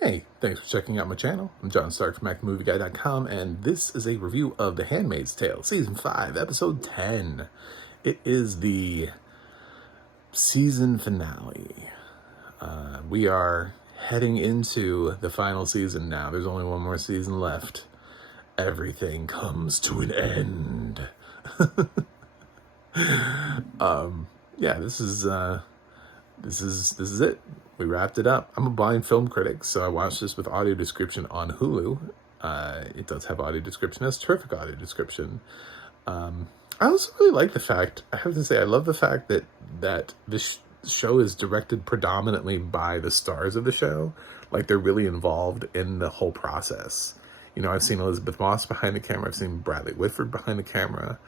Hey, thanks for checking out my channel. I'm John Stark from MacMovieGuy.com, and this is a review of The Handmaid's Tale, Season 5, Episode 10. It is the season finale. We are heading into the final season now. There's only one more season left. Everything comes to an end. Yeah, this is it. We wrapped it up. I'm a blind film critic, so I watched this with audio description on Hulu. It does have audio description. It has terrific audio description. I also really like the fact, I have to say, I love the fact that this show is directed predominantly by the stars of the show. Like, they're really involved in the whole process. You know, I've seen Elizabeth Moss behind the camera. I've seen Bradley Whitford behind the camera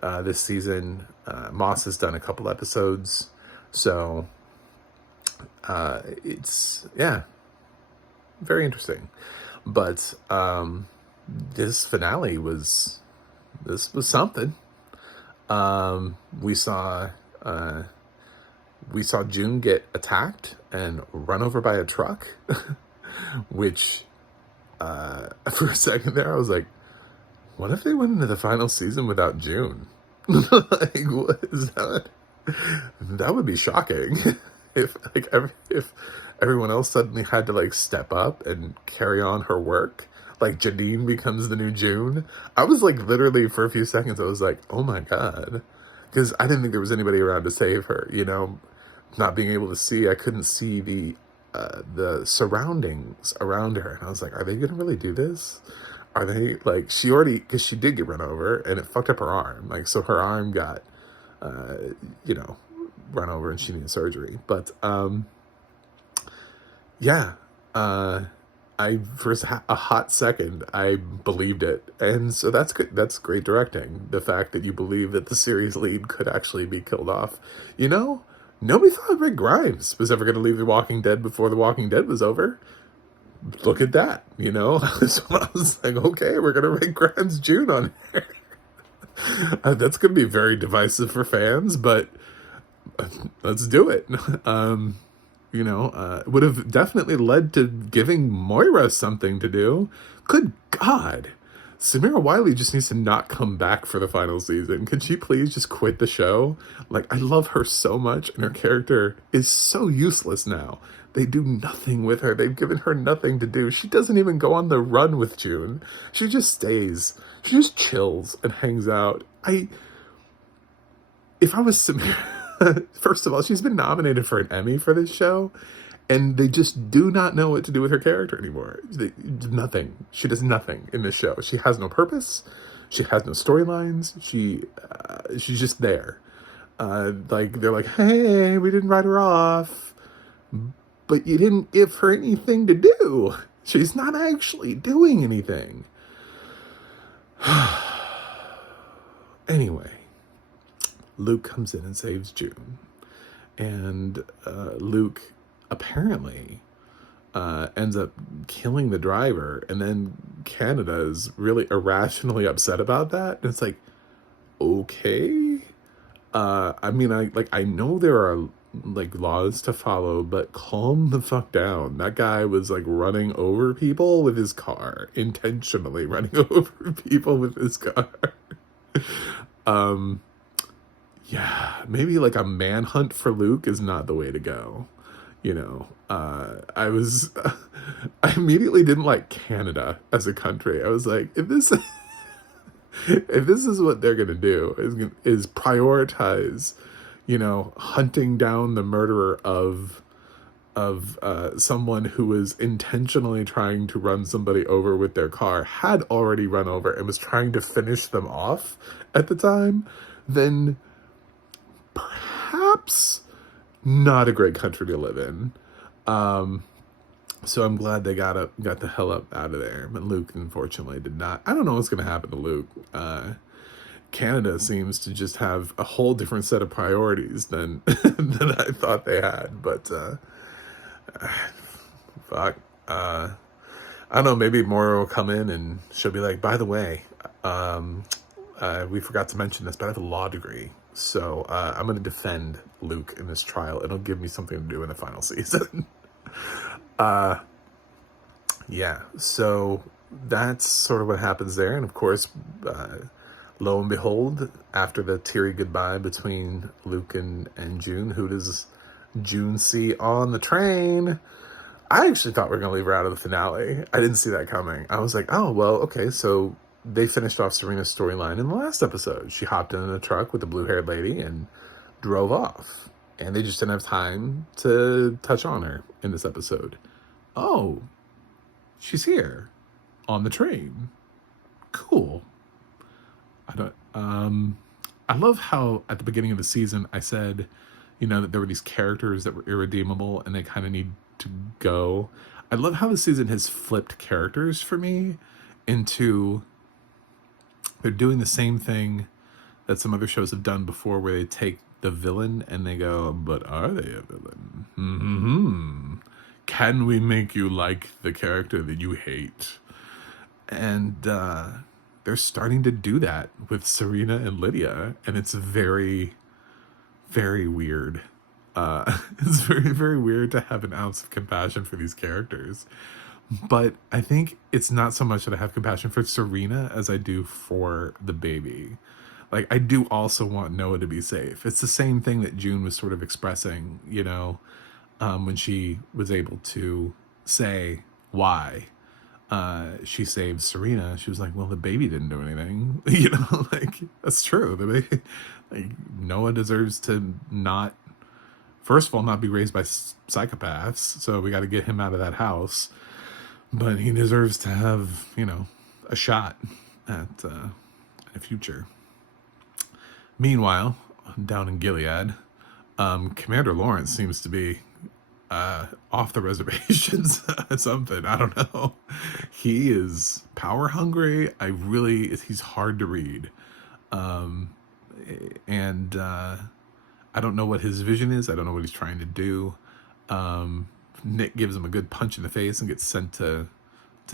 this season. Moss has done a couple episodes. So it's, yeah, very interesting. But this finale was something. We saw June get attacked and run over by a truck, which for a second there I was like, what if they went into the final season without June? Like, what is that? That would be shocking. If everyone else suddenly had to like step up and carry on her work, like Janine becomes the new June. I was like, literally for a few seconds I was like, oh my god, because I didn't think there was anybody around to save her. You know, not being able to see, I couldn't see the surroundings around her, and I was like, are they gonna really do this? Are they, like, because she did get run over and it fucked up her arm, like, so her arm got you know, run over and she needed surgery. But yeah, I for a hot second I believed it, and so that's good. That's great directing. The fact that you believe that the series lead could actually be killed off. You know, nobody thought Rick Grimes was ever going to leave The Walking Dead before The Walking Dead was over. Look at that, you know. So I was like, okay, we're gonna Rick Grimes June on here. That's gonna be very divisive for fans, but let's do it. You know, would have definitely led to giving Moira something to do. Good God. Samira Wiley just needs to not come back for the final season. Can she please just quit the show? Like, I love her so much, and her character is so useless now. They do nothing with her. They've given her nothing to do. She doesn't even go on the run with June. She just stays. She just chills and hangs out. If I was Samira, first of all, she's been nominated for an Emmy for this show, and they just do not know what to do with her character anymore. Nothing. She does nothing in this show. She has no purpose. She has no storylines. She's just there. Like, they're like, hey, we didn't write her off, but you didn't give her anything to do. She's not actually doing anything. Anyway, Luke comes in and saves June. And Luke apparently ends up killing the driver. And then Canada is really irrationally upset about that. And it's like, okay. I mean, I know there are like laws to follow, but calm the fuck down. That guy was like running over people with his car, intentionally running over people with his car. Yeah, maybe like a manhunt for Luke is not the way to go. You know, I immediately didn't like Canada as a country. I was like, if this is what they're gonna do, is prioritize, you know, hunting down the murderer of someone who was intentionally trying to run somebody over with their car, had already run over and was trying to finish them off at the time, then perhaps not a great country to live in. So I'm glad they got the hell up out of there. But Luke, unfortunately, did not. I don't know what's going to happen to Luke. Canada seems to just have a whole different set of priorities than than I thought they had. But fuck. I don't know. Maybe Moira will come in and she'll be like, by the way, we forgot to mention this, but I have a law degree. So I'm going to defend Luke in this trial. It'll give me something to do in the final season. Yeah, so that's sort of what happens there. And of course, uh, lo and behold, after the teary goodbye between Luke and June, who does June see on the train? I actually thought we were going to leave her out of the finale. I didn't see that coming. I was like, oh, well, okay, so they finished off Serena's storyline in the last episode. She hopped in a truck with the blue haired lady and drove off. And they just didn't have time to touch on her in this episode. Oh, she's here on the train. Cool. I don't. I love how at the beginning of the season I said, that there were these characters that were irredeemable and they kind of need to go. I love how the season has flipped characters for me into they're doing the same thing that some other shows have done before, where they take the villain and they go, but are they a villain? Mm-hmm. Can we make you like the character that you hate? And they're starting to do that with Serena and Lydia, and it's very, very weird. It's very, very weird to have an ounce of compassion for these characters. But I think it's not so much that I have compassion for Serena as I do for the baby. Like, I do also want Noah to be safe. It's the same thing that June was sort of expressing, when she was able to say why she saved Serena. She was like, well, the baby didn't do anything. Like, that's true. The baby, like, Noah deserves to not, first of all, not be raised by psychopaths. So we got to get him out of that house. But he deserves to have, a shot at a future. Meanwhile, down in Gilead, Commander Lawrence seems to be off the reservations. Something, I don't know. He is power hungry. He's hard to read. And I don't know what his vision is. I don't know what he's trying to do. Nick gives him a good punch in the face and gets sent to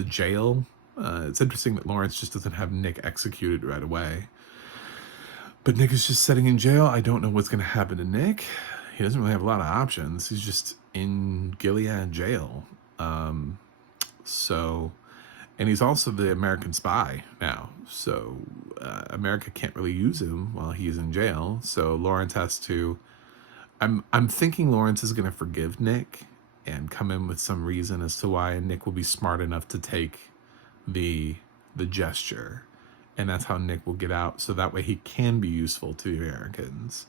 jail. It's interesting that Lawrence just doesn't have Nick executed right away. But Nick is just sitting in jail. I don't know what's going to happen to Nick. He doesn't really have a lot of options. He's just in Gilead jail. And he's also the American spy now. So America can't really use him while he's in jail. So Lawrence has to. I'm thinking Lawrence is going to forgive Nick and come in with some reason as to why Nick will be smart enough to take the gesture. And that's how Nick will get out, so that way he can be useful to the Americans.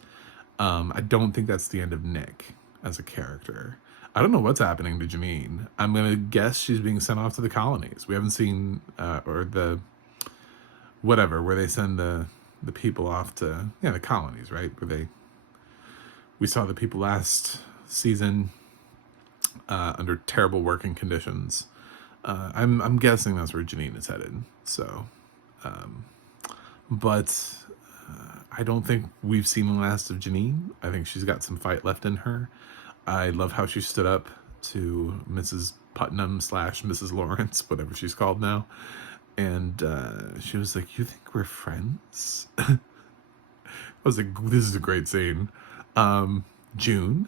I don't think that's the end of Nick as a character. I don't know what's happening to Janine. I'm going to guess she's being sent off to the colonies. We haven't seen, or the, whatever, where they send the people off to, the colonies, right? We saw the people last season under terrible working conditions. I'm guessing that's where Janine is headed, so... but I don't think we've seen the last of Janine. I think she's got some fight left in her. I love how she stood up to Mrs. Putnam / Mrs. Lawrence, whatever she's called now. And she was like, you think we're friends? I was like, this is a great scene. June,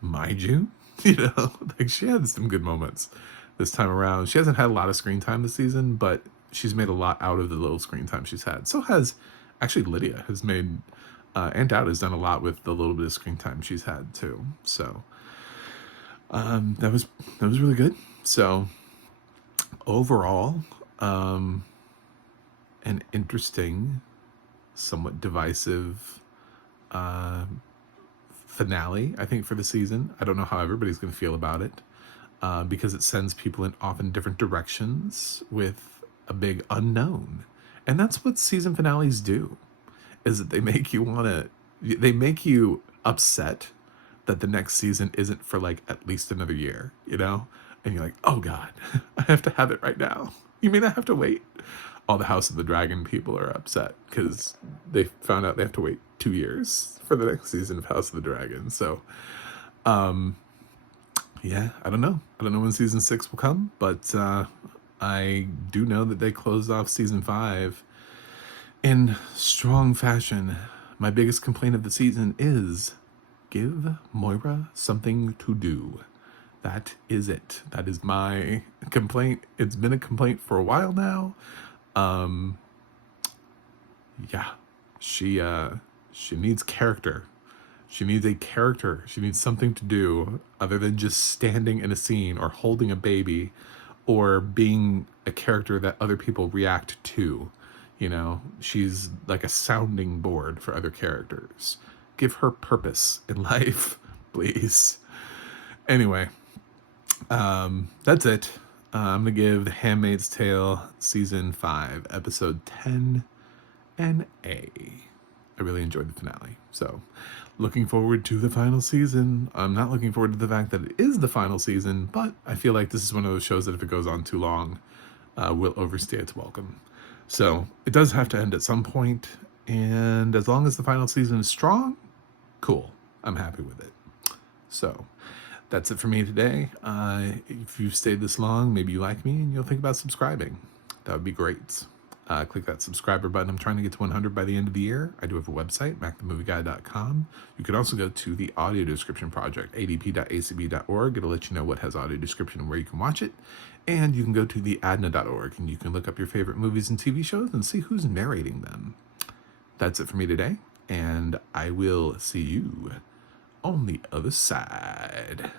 my June, like, she had some good moments this time around. She hasn't had a lot of screen time this season, but she's made a lot out of the little screen time she's had. So has actually Lydia has made, and Dowd has done a lot with the little bit of screen time she's had too. So that was really good. So overall, an interesting, somewhat divisive finale, I think, for the season. I don't know how everybody's going to feel about it, because it sends people in often different directions with a big unknown. And that's what season finales do, is that they make you upset that the next season isn't for like at least another year, and you're like, oh God, I have to have it right now. You mean I have to wait? All the House of the Dragon people are upset because they found out they have to wait 2 years for the next season of House of the Dragon. So yeah, I don't know when season 6 will come, but I do know that they closed off season 5 in strong fashion. My biggest complaint of the season is give Moira something to do. That is it. That is my complaint. It's been a complaint for a while now. Yeah, she needs character. She needs a character. She needs something to do other than just standing in a scene or holding a baby or being a character that other people react to. You know, she's like a sounding board for other characters. Give her purpose in life, please. Anyway, that's it. I'm gonna give The Handmaid's Tale season 5, episode 10 an A. I really enjoyed the finale. So, looking forward to the final season. I'm not looking forward to the fact that it is the final season, but I feel like this is one of those shows that if it goes on too long, will overstay its welcome. So, it does have to end at some point, and as long as the final season is strong, cool. I'm happy with it. So, that's it for me today. If you've stayed this long, maybe you like me and you'll think about subscribing. That would be great. Click that subscriber button. I'm trying to get to 100 by the end of the year. I do have a website, macthemovieguy.com. You can also go to the audio description project, adp.acb.org. It'll let you know what has audio description and where you can watch it. And you can go to the adna.org and you can look up your favorite movies and TV shows and see who's narrating them. That's it for me today, and I will see you on the other side.